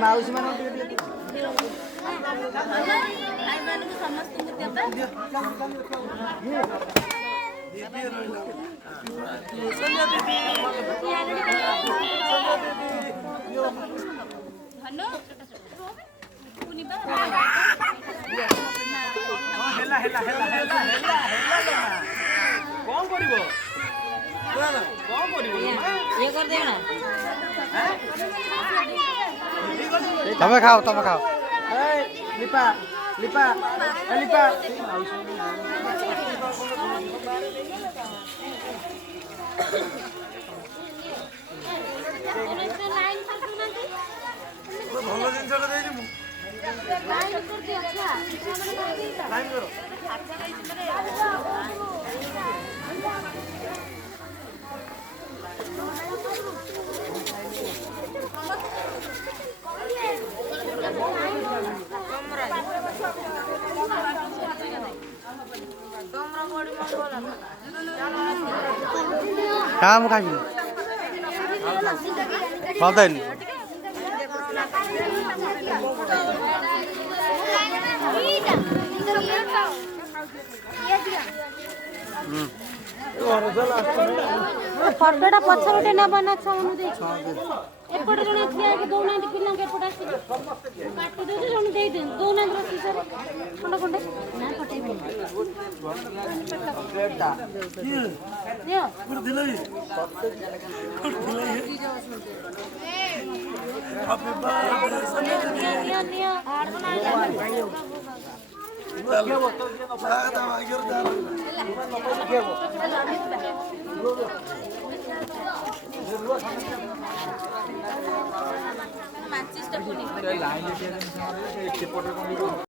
माउसी मान तमें खाओ लिपा लिपा लिपा भल काम खाई पादैन फटोटा पछपटे नबना छाउनु दे एपटे जने थिया के दौना दि पिल्ला के एपटे आसी काटी दे जने दे दे दौना रसी सर खंड खंड ना पटेबे देता दियो कुड़ दिलई हैप्पी बर्थडे निया हार बना